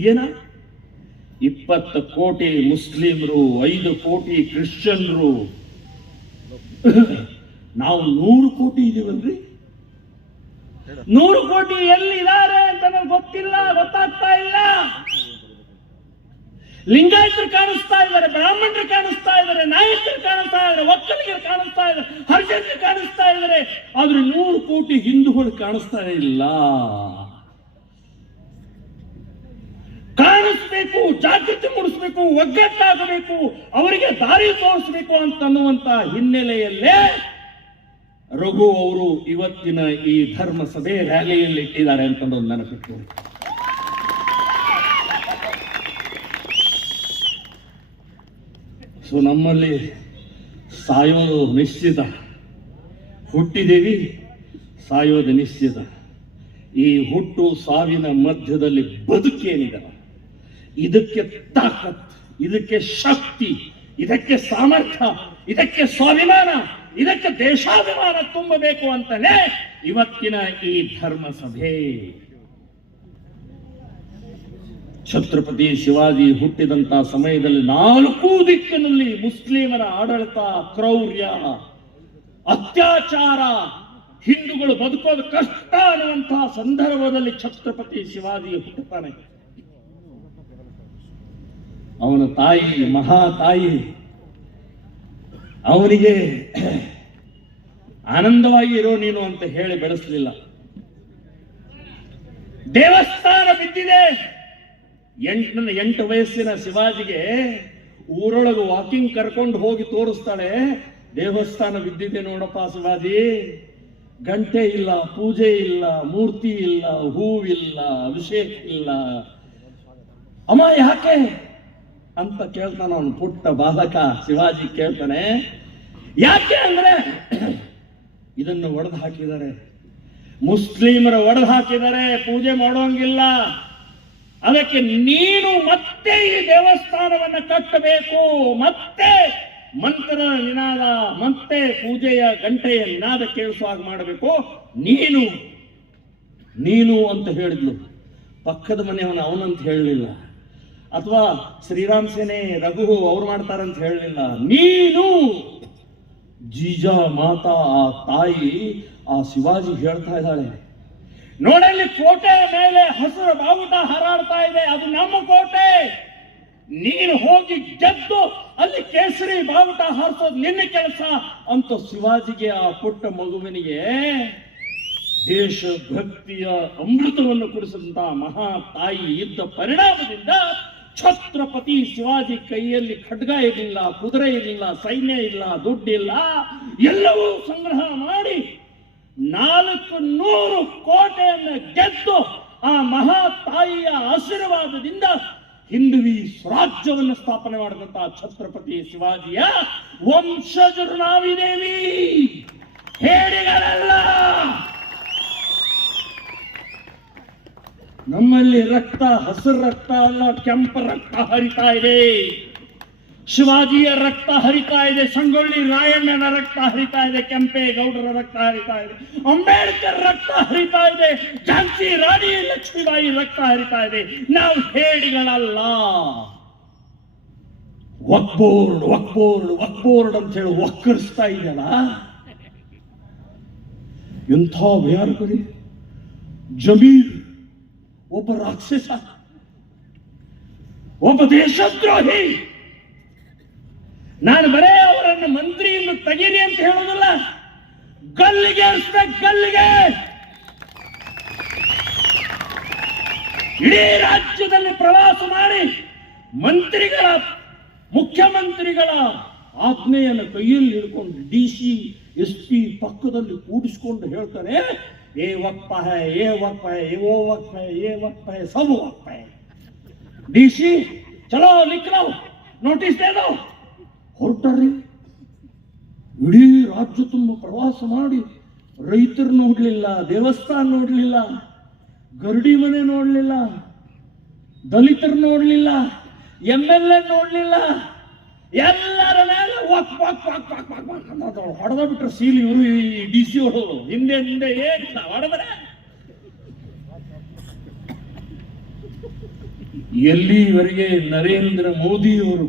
ಹೀಗೇನಾ ಇಪ್ಪತ್ತು ಕೋಟಿ ಮುಸ್ಲಿಮರು, ಐದು ಕೋಟಿ ಕ್ರಿಶ್ಚಿಯನ್ರು. ನಾವು ನೂರು ಕೋಟಿ ಇದೀವಲ್ರಿ? ನೂರು ಕೋಟಿ ಎಲ್ಲಿದ್ದಾರೆ ಅಂತ ನಮ್ಗೆ ಗೊತ್ತಿಲ್ಲ, ಗೊತ್ತಾಗ್ತಾ ಇಲ್ಲ. ಲಿಂಗಾಯತರು ಕಾಣಿಸ್ತಾ ಇದ್ದಾರೆ, ಬ್ರಾಹ್ಮಣರು ಕಾಣಿಸ್ತಾ ಇದ್ದಾರೆ, ನಾಯಕರು ಕಾಣಿಸ್ತಾ ಇದ್ದಾರೆ, ಒಕ್ಕಲಿಗರು ಕಾಣಿಸ್ತಾ ಇದ್ದಾರೆ ಹರ್ಷರು ಕಾಣಿಸ್ತಾ ಇದ್ದಾರೆ. ಆದ್ರೆ ನೂರು ಕೋಟಿ ಹಿಂದೂಗಳು ಕಾಣಿಸ್ತಾ ಇಲ್ಲ. ಕಾಣಿಸ್ಬೇಕು ಜಾಗೃತಿ ಮೂಡಿಸಬೇಕು, ಒಗ್ಗಟ್ಟಾಗಬೇಕು, ಅವರಿಗೆ ದಾರಿ ತೋರಿಸಬೇಕು ಅಂತ ಅನ್ನುವಂತ ಹಿನ್ನೆಲೆಯಲ್ಲೇ ರಘು ಅವರು ಇವತ್ತಿನ ಈ ಧರ್ಮ ಸಭೆ ರ್ಯಾಲಿಯಲ್ಲಿ ಇಟ್ಟಿದ್ದಾರೆ ಅಂತಂದು ನೆನಪಿಟ್ಟು ಸೊ ನಮ್ಮಲ್ಲಿ ಸಾಯೋದು ನಿಶ್ಚಿತ. ಹುಟ್ಟಿದ್ದೀವಿ, ಸಾಯೋದು ನಿಶ್ಚಿತ. ಈ ಹುಟ್ಟು ಸಾವಿನ ಮಧ್ಯದಲ್ಲಿ ಬದುಕೇನಿದೆ. ಇದಕ್ಕೆ ತಾಕತ್, ಇದಕ್ಕೆ ಶಕ್ತಿ, ಇದಕ್ಕೆ ಸಾಮರ್ಥ್ಯ, ಇದಕ್ಕೆ ಸ್ವಾಭಿಮಾನ, ಇದಕ್ಕೆ ದೇಶಾಭಿಮಾನ ತುಂಬಬೇಕು ಅಂತಲೇ ಇವತ್ತಿನ ಈ ಧರ್ಮ ಸಭೆ ಛತ್ರಪತಿ ಶಿವಾಜಿ ಹುಟ್ಟಿದಂತ ಸಮಯದಲ್ಲಿ ನಾಲ್ಕು ದಿಕ್ಕಿನಲ್ಲಿ ಮುಸ್ಲಿಮರ ಆಡಳಿತ, ಕ್ರೌರ್ಯ, ಅತ್ಯಾಚಾರ, ಹಿಂದೂಗಳು ಬದುಕೋದು ಕಷ್ಟ ಅನ್ನುವಂತಹ ಸಂದರ್ಭದಲ್ಲಿ ಛತ್ರಪತಿ ಶಿವಾಜಿ ಹುಟ್ಟುತ್ತಾನೆ. ಅವನ ತಾಯಿ, ಮಹಾ ತಾಯಿ ಅವನಿಗೆ ಆನಂದವಾಗಿ ಇರೋ ನೀನು ಅಂತ ಹೇಳಿ ಬೆಳೆಸಲಿಲ್ಲ ದೇವಸ್ಥಾನ ಬಿದ್ದಿದೆ. ಎಂಟನ, ಎಂಟು ವಯಸ್ಸಿನ ಶಿವಾಜಿಗೆ ಊರೊಳಗೆ ವಾಕಿಂಗ್ ಕರ್ಕೊಂಡು ಹೋಗಿ ತೋರಿಸ್ತಾಳೆ, ದೇವಸ್ಥಾನ ಬಿದ್ದಿದೆ ನೋಡಪ್ಪ ಶಿವಾಜಿ. ಗಂಟೆ ಇಲ್ಲ, ಪೂಜೆ ಇಲ್ಲ, ಮೂರ್ತಿ ಇಲ್ಲ, ಹೂವಿಲ್ಲ, ಅಭಿಷೇಕ ಇಲ್ಲ. ಅಮ್ಮ, ಯಾಕೆ? ಅಂತ ಕೇಳ್ತಾನ ಅವನು ಪುಟ್ಟ ಬಾಲಕ ಶಿವಾಜಿ ಕೇಳ್ತಾನೆ. ಯಾಕೆ ಅಂದ್ರೆ ಇದನ್ನು ಒಡೆದು ಹಾಕಿದ್ದಾರೆ. ಮುಸ್ಲಿಮರ ಒಡೆದು ಹಾಕಿದ್ದಾರೆ, ಪೂಜೆ ಮಾಡೋಂಗಿಲ್ಲ. ಅದಕ್ಕೆ ನೀನು ಮತ್ತೆ ಈ ದೇವಸ್ಥಾನವನ್ನ ಕಟ್ಟಬೇಕು, ಮತ್ತೆ ಮಂತ್ರ ನಿನಾದ, ಮತ್ತೆ ಪೂಜೆಯ ಗಂಟೆಯ ನಿನಾದ ಕೇಳಿಸುವಾಗ ಮಾಡಬೇಕು. ನೀನು ನೀನು ಅಂತ ಹೇಳಿದ್ಲು. ಪಕ್ಕದ ಮನೆಯವನು ಅವನಂತ ಹೇಳಲಿಲ್ಲ. ಅಥವಾ ಶ್ರೀರಾಮ್ ಸೇನೆ ರಘು ಅವ್ರು ಮಾಡ್ತಾರಂತ ಹೇಳಲಿಲ್ಲ. ನೀನು ಜೀಜಾ ಮಾತಾ ಆ ತಾಯಿ ಆ ಶಿವಾಜಿ ಹೇಳ್ತಾ ಇದ್ದಾಳೆ. ನೋಡಲ್ಲಿ ಕೋಟೆ ಮೇಲೆ ಹಸಿರು ಬಾವುಟ ಹಾರಾಡ್ತಾ ಇದೆ. ಅದು ನಮ್ಮ ಕೋಟೆ. ನೀನು ಹೋಗಿ ಗೆದ್ದು ಅಲ್ಲಿ ಕೇಸರಿ ಬಾವುಟ ಹಾರಿಸೋದು ನಿನ್ನ ಕೆಲಸ ಅಂತ ಶಿವಾಜಿಗೆ ಆ ಪುಟ್ಟ ಮಗುವಿನಿಗೆ ದೇಶಭಕ್ತಿಯ ಅಮೃತವನ್ನು ಕುಡಿಸಿದಂತಹ ಮಹಾ ತಾಯಿ ಇದ್ದ ಪರಿಣಾಮದಿಂದ ಛತ್ರಪತಿ ಶಿವಾಜಿ ಕೈಯಲ್ಲಿ ಖಡ್ಗ ಇರಲಿಲ್ಲ, ಕುದುರೆ ಇರಲಿಲ್ಲ, ಸೈನ್ಯ ಇಲ್ಲ, ದುಡ್ಡಿಲ್ಲ, ಎಲ್ಲವೂ ಸಂಗ್ರಹ ಮಾಡಿ ನಾಲ್ಕು ನೂರು ಕೋಟೆಯನ್ನು ಗೆದ್ದು ಆ ಮಹಾ ತಾಯಿಯ ಆಶೀರ್ವಾದದಿಂದ ಹಿಂದುವಿ ಸ್ವರಾಜ್ಯವನ್ನು ಸ್ಥಾಪನೆ ಮಾಡಿದಂತಹ ಛತ್ರಪತಿ ಶಿವಾಜಿಯ ವಂಶಜರು ನಾವಿದೇವಿ ಹೇಡಿಗಳಲ್ಲ ನಮ್ಮಲ್ಲಿ ರಕ್ತ ಹಸಿರು ರಕ್ತ ಅಲ್ಲ, ಕೆಂಪು ರಕ್ತ ಹರಿತಾ ಇದೆ. ಶಿವಾಜಿಯ ರಕ್ತ ಹರಿತಾ ಇದೆ, ಸಂಗೊಳ್ಳಿ ರಾಯಣ್ಣನ ರಕ್ತ ಹರಿತಾ ಇದೆ ಕೆಂಪೇಗೌಡರ ರಕ್ತ ಹರಿತಾ ಇದೆ, ಅಂಬೇಡ್ಕರ್ ರಕ್ತ ಹರಿತಾ ಇದೆ, ಝಾನ್ಸಿ ರಾಣಿ ಲಕ್ಷ್ಮೀಬಾಯಿ ರಕ್ತ ಹರಿತಾ ಇದೆ. ನಾವು ಹೇಡಿಗಳಲ್ಲ. ಒಕ್ಬೋರ್ಡ್ ಒಕ್ಬೋರ್ಡ್ ಒಕ್ಬೋರ್ಡ್ ಅಂತ ಹೇಳಿ ಒಕ್ಕರಿಸ್ತಾ ಇದೆಯಲ್ಲ? ಎಂಥ ಭಯಾನಕರಿ ಜಮೀರ್ ಒಬ್ಬ ರಾಕ್ಷಸ, ಒಬ್ಬ ದೇಶದ್ರೋಹಿ. ನಾನು ಬರೇ ಅವರನ್ನು ಮಂತ್ರಿಯನ್ನು ತೆಗೀರಿ ಅಂತ ಹೇಳೋದಿಲ್ಲ ಗಲ್ಲಿಗೆ ಗಲ್ಲಿಗೆ. ಇಡೀ ರಾಜ್ಯದಲ್ಲಿ ಪ್ರವಾಸ ಮಾಡಿ ಮಂತ್ರಿಗಳ, ಮುಖ್ಯಮಂತ್ರಿಗಳ ಆಜ್ಞೆಯನ್ನು ಕೈಯಲ್ಲಿ ಹಿಡ್ಕೊಂಡು ಡಿ ಸಿ, ಎಸ್ ಪಿ ಪಕ್ಕದಲ್ಲಿ ಕೂಡಿಸ್ಕೊಂಡು ಹೇಳ್ತಾರೆ वक्त ಏ ವಕ್ಪ ಹೈ ಏ ಓ ವಕ್ಪ ಹೈ ಏ ವಕ್ಪ ಹೈ ಸಬ್ ವಕ್ಪ ಹೈ ಡಿ ಸಿ, ಚಲೋ ಲಿಖಲೋ ನೋಟಿಸ್ ದೇದೋ ಹೊರಟಾರ್ರಿ. ಇಡೀ ರಾಜ್ಯ ತುಂಬ ಪ್ರವಾಸ ಮಾಡಿ ರೈತರು ನೋಡಲಿಲ್ಲ ದೇವಸ್ಥಾನ ನೋಡಲಿಲ್ಲ, ಗರಡಿ ಮನೆ ನೋಡಲಿಲ್ಲ, ದಲಿತರು ನೋಡಲಿಲ್ಲ ಎಂ ಎಲ್ ಎ ನೋಡಲಿಲ್ಲ ಎಲ್ಲರ ಹೊಡೆದ ಬಿಟ್ರೆ ಸೀಲ್ ಇವರು ಈ ಡಿ ಸಿ ಅವರು. ಹಿಂದೆ ಹಿಂದೆ ಏನಿಲ್ಲ ಹೊಡೆದ್ರೆ? ಎಲ್ಲಿವರೆಗೆ ನರೇಂದ್ರ ಮೋದಿಯವರು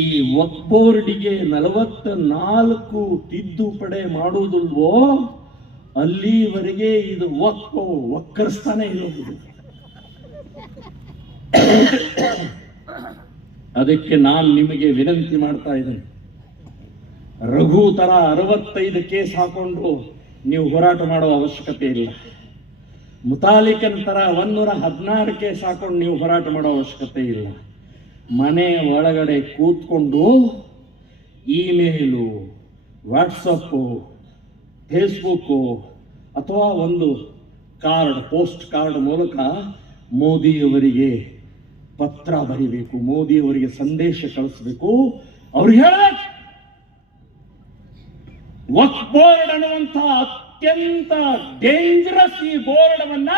ಈ ವಕ್ಫ್ ಬೋರ್ಡಿಗೆ ನಲವತ್ತ ನಾಲ್ಕು ತಿದ್ದುಪಡೆ ಮಾಡುವುದಿಲ್ವೋ, ಅಲ್ಲಿವರೆಗೆ ಇದು ಒಕ್ಕ ಒಕ್ಕರಿಸ್ತಾನೆ ಇರೋದು. ಅದಕ್ಕೆ ನಾನು ನಿಮಗೆ ವಿನಂತಿ ಮಾಡ್ತಾ ಇದ್ದೇನೆ. ರಘು ತರ ಅರವತ್ತೈದು ಕೇಸ್ ಹಾಕೊಂಡು ನೀವು ಹೋರಾಟ ಮಾಡುವ ಅವಶ್ಯಕತೆ ಇಲ್ಲ. ಮುತಾಲಿಕನ್ ತರ ಒಂದೂರ ಹದಿನಾರು ಕೇಸ್ ಹಾಕೊಂಡು ನೀವು ಹೋರಾಟ ಮಾಡೋ ಅವಶ್ಯಕತೆ ಇಲ್ಲ. ಮನೆ ಒಳಗಡೆ ಕೂತ್ಕೊಂಡು ಇಮೇಲು, ವಾಟ್ಸಪ್ಪು, ಫೇಸ್ಬುಕ್ಕು ಅಥವಾ ಒಂದು ಕಾರ್ಡ್, ಪೋಸ್ಟ್ ಕಾರ್ಡ್ ಮೂಲಕ ಮೋದಿಯವರಿಗೆ ಪತ್ರ ಬರೀಬೇಕು, ಮೋದಿಯವರಿಗೆ ಸಂದೇಶ ಕಳಿಸ್ಬೇಕು. ಅವ್ರಿಗೆ ಹೇಳಬೇಕು ವಕ್ ಬೋರ್ಡ್ ಅನ್ನುವಂಥ ಅತ್ಯಂತ ಡೇಂಜರಸ್ ಈ ಬೋರ್ಡವನ್ನ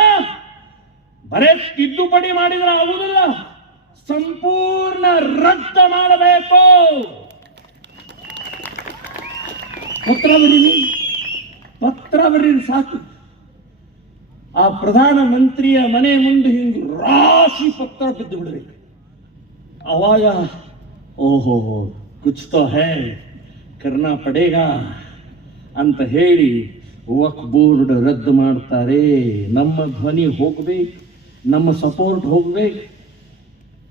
ಬರೇ ತಿದ್ದುಪಡಿ ಮಾಡಿದ್ರೆ ಆಗುವುದಿಲ್ಲ. ಸಂಪೂರ್ಣ ರದ್ದ ಮಾಡಬೇಕು. ಪತ್ರ ಬರೀರಿ ಪತ್ರ ಬರೀರಿ ಸಾಕು. ಆ ಪ್ರಧಾನ ಮಂತ್ರಿಯ ಮನೆ ಮುಂದೆ ಹಿಂಗೆ ರಾಶಿ ಪತ್ರ ಬಿದ್ದು ಬಿಡ್ರಿ ಅವಾಗ, ಓಹೋ ಕುಚ್ ಹೈ, ಕರ್ನಾ ಪಡೇಗಾ. ಅಂತ ಹೇಳಿ ವಕ್ ಬೋರ್ಡ್ ರದ್ದು ಮಾಡ್ತಾರೆ. ನಮ್ಮ ಧ್ವನಿ ಹೋಗ್ಬೇಕು, ನಮ್ಮ ಸಪೋರ್ಟ್ ಹೋಗ್ಬೇಕು.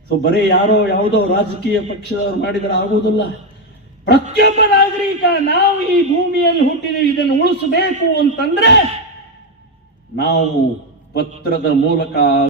ಸೊ ಬರೀ ಯಾರೋ ಯಾವುದೋ ರಾಜಕೀಯ ಪಕ್ಷದವ್ರು ಮಾಡಿದರೆ ಆಗುವುದಿಲ್ಲ ಪ್ರತಿಯೊಬ್ಬ ನಾಗರಿಕ, ನಾವು ಈ ಭೂಮಿಯಲ್ಲಿ ಹುಟ್ಟಿದೀವಿ, ಇದನ್ನು ಉಳಿಸಬೇಕು ಅಂತಂದ್ರೆ ನಾವು ಪತ್ರದ ಮೂಲಕ